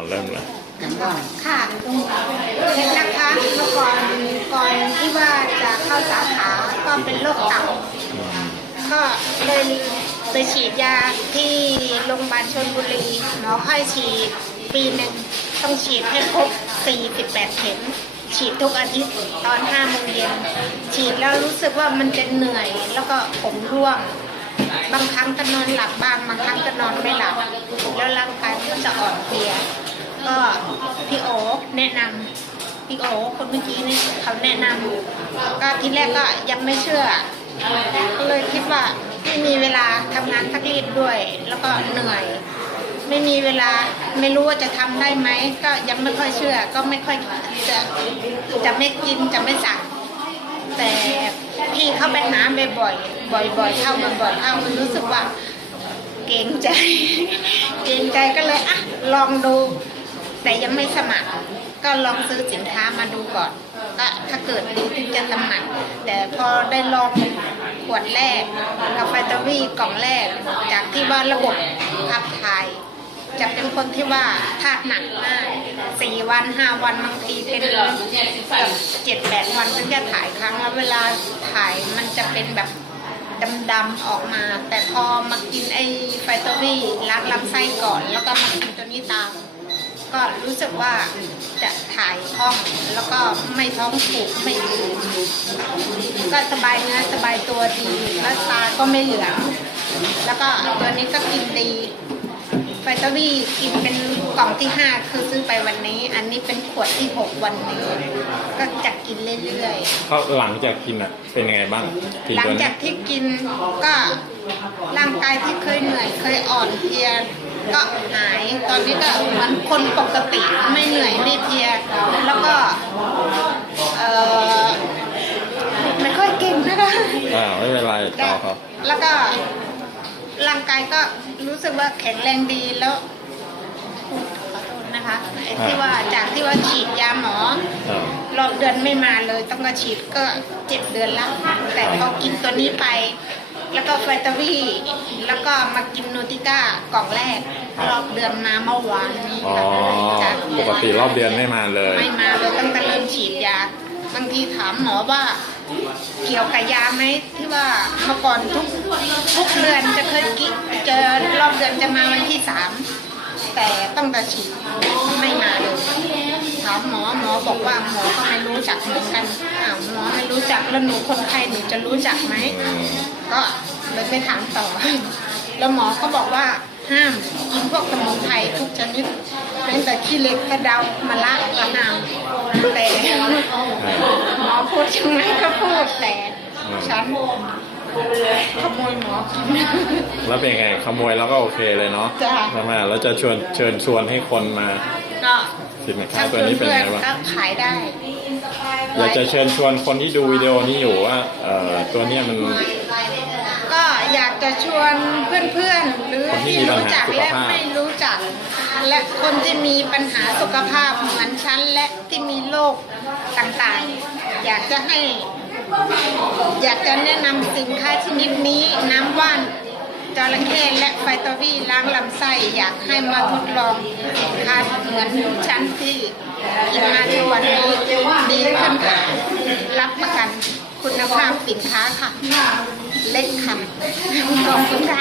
เอาเริ่มเลยค่ะเล็กนะคะเมื่อก่อนก่อนที่ว่าจะเข้าสาขาก็เป็นโรคเก่าก็เลยไปฉีดยาที่โรงพยาบาลชลบุรีหมอค่อยฉีดปีหนึ่งต้องฉีดให้ครบ 48 เข็ม ฉีดทุกอาทิตย์ตอน5โมงเย็น ฉีดแล้วรู้สึกว่ามันจะเหนื่อย แล้วก็ผมร่วง บางครั้งก็นอนหลับบ้าง บางครั้งก็นอนไม่หลับ แล้วร่างกายก็จะอ่อนเพลีย ก็พี่โอแนะนำ พี่โอคนเมื่อกี้นี่เขาแนะนำก็ทีแรกก็ยังไม่เชื่อ ก็เลยคิดว่าไม่มีเวลาทำงานทักรีดด้วย แล้วก็เหนื่อย ไม่มีเวลาไม่รู้ว่าจะทำได้ไหมก็ยังไม่ค่อยเชื่อ ก็ไม่ค่อยจะจะไม่กินจะไม่สั่งแต่พี่เข้าไปหาบ่อยๆบ่อยๆเข้ามาบ่อยเข้ามันรู้สึกว่าเกรงใจ เกรงใจก็เลยอะลองดู แต่ยังไม่สมัคร ก็ลองซื้อสินค้ามาดูก่อน ก็ถ้าเกิดดีถึงจะสมัคร แต่พอได้ลองขวดแรกกับไฟตาวีกล่องแรก จากที่ว่าระบบขับถ่ายจะเป็นคนที่ว่าธาตุหนักมากสี่วันห้าวันบางทีเป็นเจ็ดแปดวันถึงจะถ่ายครั้งแล้วเวลาถ่ายมันจะเป็นแบบดำๆออกมา แต่พอมากินไอ้ไฟตอรี่ล้างลำไส้ก่อน แล้วก็มากินตัวนี้ตาม ก็รู้สึกว่าจะถ่ายคล่องแล้วก็ไม่ท้องผูกไม่อืดก็สบายเนื้อสบายตัวดีแล้วตาก็ไม่เหลืองแล้วก็ตัวนี้ก็กินดีไฟตอรี่กินเป็นกล่องที่ห้าคือซื้อไปวันนี้ อันนี้เป็นขวดที่หกวันนี้ ก็จะกินเรื่อยๆก็หลังจากกินอะเป็นยังไงบ้างกินหลังตัวจานี้กที่กินก็ร่างกายที่เคยเหนื่อยเคยอ่อนเพลีย ก็หายตอนนี้ก็เหมือนคนปกติไม่เหนื่อยไม่เพลีย แล้วก็เออไม่ค่อยเก่งนะคะอ่าไม่เป็นไรต่อครับ แล้วก็ร่างกายก็รู้สึกว่าแข็งแรงดีแล้วขอโทษนะคะไอ้ที่ว่าจากที่ว่าฉีดยาหมออ่ารอบเดือนไม่มาเลย ต้องมาฉีดก็เจ็ดเดือนแล้ว แต่พอกินตัวนี้ไป แล้วก็ไฟตาวีแล้วก็มากินนูติก้ากล่องแรก รอบเดือนมาเมื่อวานนี้อ๋อ ค่ะจากปกติรอบเดือนไม่มาเลย ไม่มาเลยตั้งแต่เริ่มฉีดยา บางทีถามหมอว่าเกี่ยวกับยาไหมที่ว่าเมื่อก่อนทุกทุกเดือนจะเคยกินเจอรอบเดือนจะมาวันที่สามแต่ต้องแต่ฉีดไม่มาเลยถามหมอหมอบอกว่าหมอก็ไม่รู้จักเหมือนกันอ้าวหมอไม่รู้จักแล้วหนูคนไข้หนูจะรู้จักไหมก็เลยไม่ถามต่อ แล้วหมอก็บอกว่าห้ามกินพวกสมุนไพรทุกชนิดเป็นแต่ขี้เหล็กกระเดามะละกระนาวแต่หมอพูดยังไงก็พูดแต่ฉันขโมยหมอกินแล้วเป็นยังไงขโมยแล้วก็โอเคเลยเนาะจ้ะทำไมแล้วจะชวนเชิญชวนให้คนมา ก็สินค้าตัวนี้เป็นยังไงบ้างก็ขายได้อยากจะเชิญชวนคนที่ดูวิดีโอนี้อยู่ว่าเอ่อตัวเนี้ยมัน ก็อยากจะชวนเพื่อนๆ หรือคนที่ที่มีปัญรู้หาจักสุขและภาพ ไม่รู้จัก และคนที่มีปัญหาสุขภาพเหมือนฉันและที่มีโรคต่างๆ อยากจะให้ อยากจะแนะนำสินค้าชนิดนี้น้ำว่าน จระเข้และไฟตอวี่ล้างลำไส้อยากให้มาทดลองทานค้าเหมือนชั้นที่กินมาในวันนี้ดีขึ้นค่ะรับประกันคุณภาพสินค้าค่ะ เล็กค่ะขอบคุณค่ะ